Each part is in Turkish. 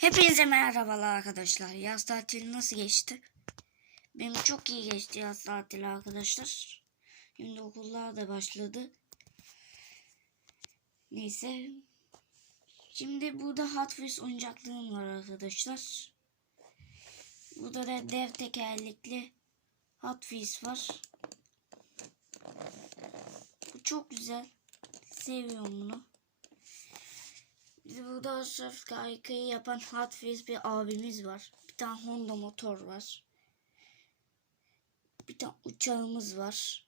Hepinize merhabalar arkadaşlar. Yaz tatili nasıl geçti? Benim çok iyi geçti yaz tatili arkadaşlar. Şimdi okullar da başladı. Neyse. Şimdi burada Hot Wheels oyuncaklığım var arkadaşlar. Burada da dev tekerlekli Hot Wheels var. Bu çok güzel. Seviyorum bunu. Burada surf kaykayı yapan Hot Wheels bir abimiz var. Bir tane Honda motor var. Bir tane uçağımız var.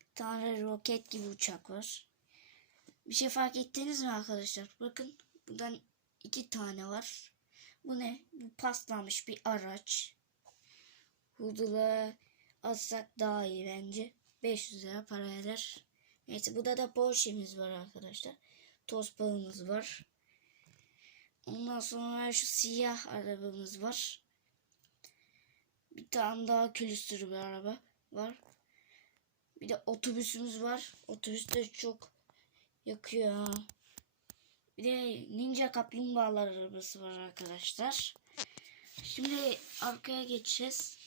Bir tane roket gibi uçak var. Bir şey fark ettiniz mi arkadaşlar? Bakın buradan iki tane var. Bu ne? Bu paslanmış bir araç. Hudula atsak daha iyi bence. 500 lira para eder. Neyse burada da Porsche'miz var arkadaşlar. Toz var. Ondan sonra şu siyah arabamız var. Bir tane daha külüstür bir araba var. Bir de otobüsümüz var. Otobüs de çok yakıyor ha. Bir de ninja kaplumbağalar arabası var arkadaşlar. Şimdi arkaya geçeceğiz.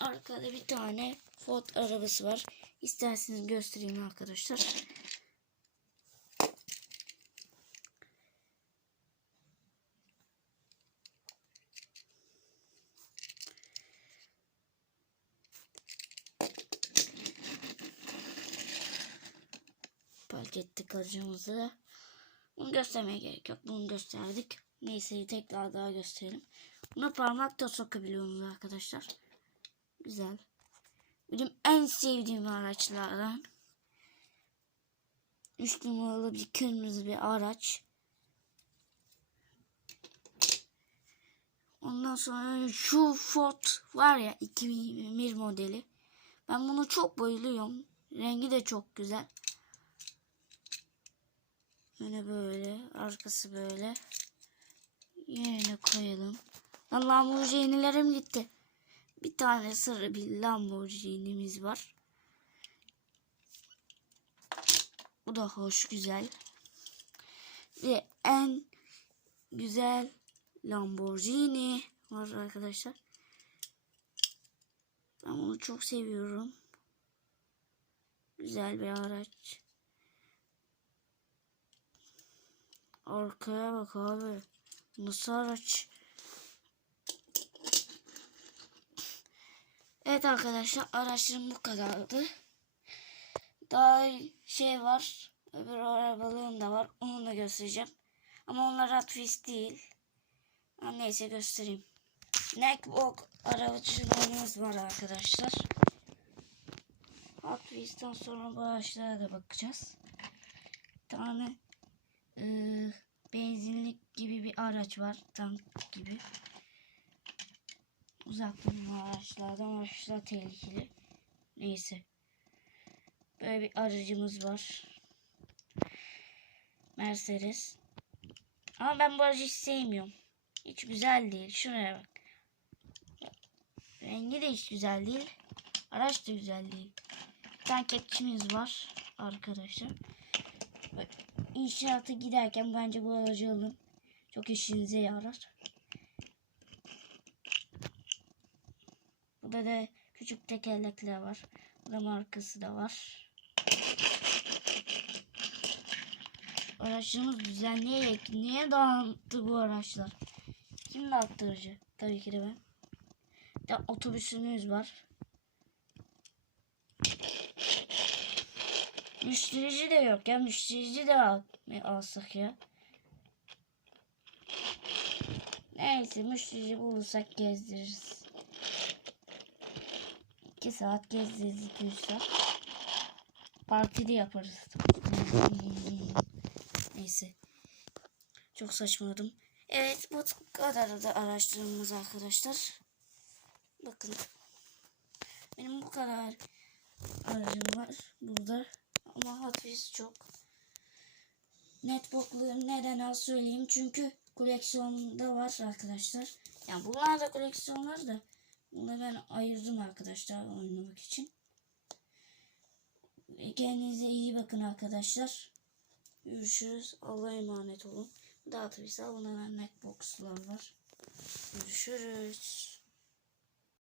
Arkada bir tane Ford arabası var. İsterseniz göstereyim arkadaşlar. Park ettik aracımızı. Bunu göstermeye gerek yok. Bunu gösterdik. Neyse tekrar daha gösterelim. Buna parmak da sokabiliyoruz arkadaşlar. Güzel. Benim en sevdiğim araçlardan. 3 numaralı bir kırmızı bir araç. Ondan sonra şu Ford var ya 2021 modeli. Ben bunu çok bayılıyorum. Rengi de çok güzel. Yine böyle. Arkası böyle. Yerine koyalım. Lan Lamborghini'lerim gitti. Bir tane sarı bir Lamborghini'miz var. Bu da hoş güzel. Ve en güzel Lamborghini var arkadaşlar. Ben bunu çok seviyorum. Güzel bir araç. Arkaya bak abi. Nasıl araç? Evet arkadaşlar araçlarım bu kadardı. Daha şey var. Öbür arabalığım da var. Onu da göstereceğim. Ama onlar Wheels değil. Neyse göstereyim. Neckbok araçlarımız var arkadaşlar. Hot sonra bu araçlara da bakacağız. Bir tane ee, benzinlik gibi bir araç var. Tank gibi. Uzak durma araçlardan araçlar tehlikeli. Neyse. Böyle bir aracımız var. Mercedes. Ama ben bu aracı hiç sevmiyorum. Hiç güzel değil. Şuraya bak. Rengi de hiç güzel değil. Araç da güzel değil. Bir tane var arkadaşlar. Böyle İnşaata giderken bence bu aracı alın. Çok işinize yarar. Burada da küçük tekerlekler var. Burada markası da var. Araçlarımız düzenleyerek niye dağıttı bu araçlar? Kim dağıttırıcı? Tabii ki de ben. Bir de otobüsümüz var. Müşterici de yok ya. Müşterici de al alsak ya. Neyse müşterici bulursak gezdiririz. 2 saat gezdiririz 200 saat. Partide yaparız. Neyse. Çok saçmaladım. Evet bu kadar da araştırmamız arkadaşlar. Bakın. Benim bu kadar aracım var burada. Ama Wheels çok. Netbook'lu neden az söyleyeyim. Çünkü koleksiyonda var arkadaşlar. Yani bunlar da koleksiyonlar da bunları ben ayırdım arkadaşlar oynamak için. Kendinize iyi bakın arkadaşlar. Görüşürüz. Allah'a emanet olun. Daha tabii savunan örnek boxlar var. Görüşürüz.